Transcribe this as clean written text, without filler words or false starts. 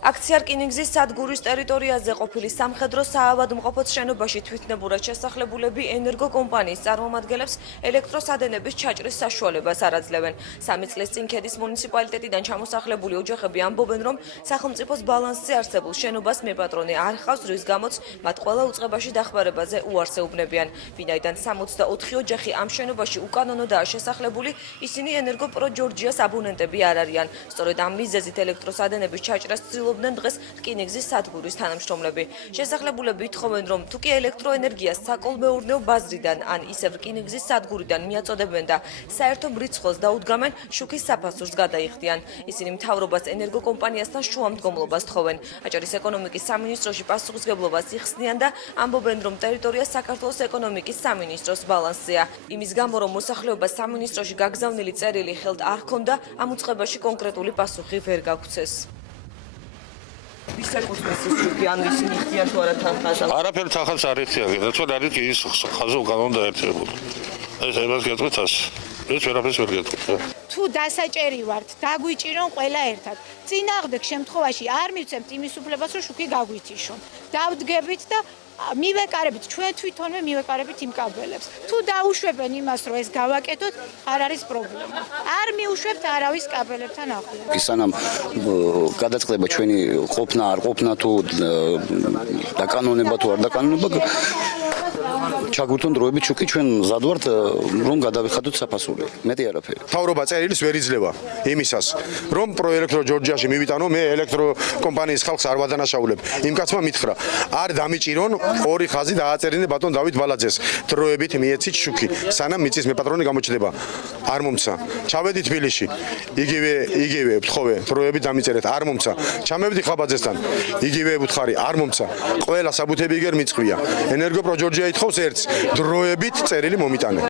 აქცია რკინიგზის სადგურის ტერიტორიაზე ყოფილი სამხედრო საავადმყოფოს შენობაში თვითნებურად შესახლებულები ენერგოკომპანიის წარმომადგენლებს ელექტროსადენების ჩაჭრის საშუალებას არ აძლევენ. 3 წლის წინ ქედის მუნიციპალიტეტიდან ჩამოსახლებული ოჯახები ამბობენ, რომ სახელმწიფოს ბალანსზე არსებულ შენობას მეპატრონე არ ჰყავს, რის გამოც მათ ყველა უწყებაში დახმარებაზე უარს ეუბნებიან. ვინაიდან 64 ოჯახი ამ შენობაში უკანონოდაა შესახლებული, ისინი ენერგოპრო ჯორჯიას აბონენტები არ არიან. სწორედ ამ მიზეზით ელექტროსადენების ჩაჭრას ცდილობდნენ დღეს რკინიგზის სადგურის თანამშრომლები. შესახლებულები ითხოვენ, რომ თუ კი ელექტროენერგიას საკოლმეურნეო ბაზრიდან ან ისევ რკინიგზის სადგურიდან მიაწოდებენ და საერთო მრიცხველს დაუდგამენ, შუქის საფასურს გადაიხდიან. ისინი მთავრობას ენერგოკომპანიასთან შუამდგომლობას თხოვენ. აჭარის ეკონომიკის სამინისტროში პასუხისმგებლობას იხსნიან და ამბობენ, რომ ტერიტორია საქართველოს ეკონომიკის სამინისტროს ბალანსზეა. იმის გამო, რომ მოსახლეობას სამინისტროში გაგზავნილი წერილი ხელთ არ ჰქონდა, ამ უწყებაში კონკრეტული პასუხი ვერ გაგვცეს. არაფერი თანხას არ იხდიან, რაც არის ის ხაზი უკანონო დაერთებული. ესებას გეტყვით ასე. ეს ვერაფერს ვერ გეტყვით. თუ დასაჭერი ვართ, დაგვიჭირონ ყველა ერთად. წინააღმდეგ შემთხვევაში არ მივცემთ იმის უფლებას, რომ შუქი გაგვითიშონ. დავდგებით და მივეკარებით, ჩვენ თვითონვე მივეკარებით იმ კაბელებს. თუ დაუშვებენ იმას, რომ ეს გავაკეთოთ, არ არის პრობლემა. არ მიუშვებთ არავის კაბელებთან ახლოს. სანამ გადაწყდება ჩვენი ყოფნა არ ყოფნა თუ დაკანონება თუ არ დაკანონება ჩაგვირთონ დროებით შუქი ჩვენ მზად ვართ რომ გადავიხადოთ საფასური. მეტი არაფერი. მთავრობა წერილის ვერ იძლევა იმისას, რომ პროელექტრო ჯორჯიაში მივიტანო, მე ელექტროკომპანიის ხალხს არ ვადანაშაულებ. იმ კაცმა მითხრა, არ დამიჭირონ ორი ხაზი დააწერინე ბატონ დავით ბალაძეს. დროებით მიეცით შუქი, სანამ მიწის მეპატრონე გამოჩნდება. არ მომცა. ჩავედი თბილისში. იგივე ვთხოვე, დროებით დამიწერეთ, არ მომცა. ჩამევდი ხაბაძესთან. იგივე ვუთხარი, არ მომცა. ყველა საბუთები იგერ მიწვია. ენერგოპრო ჯორჯია ითხოვს ერთს, დროებით წერილი მომიტანე.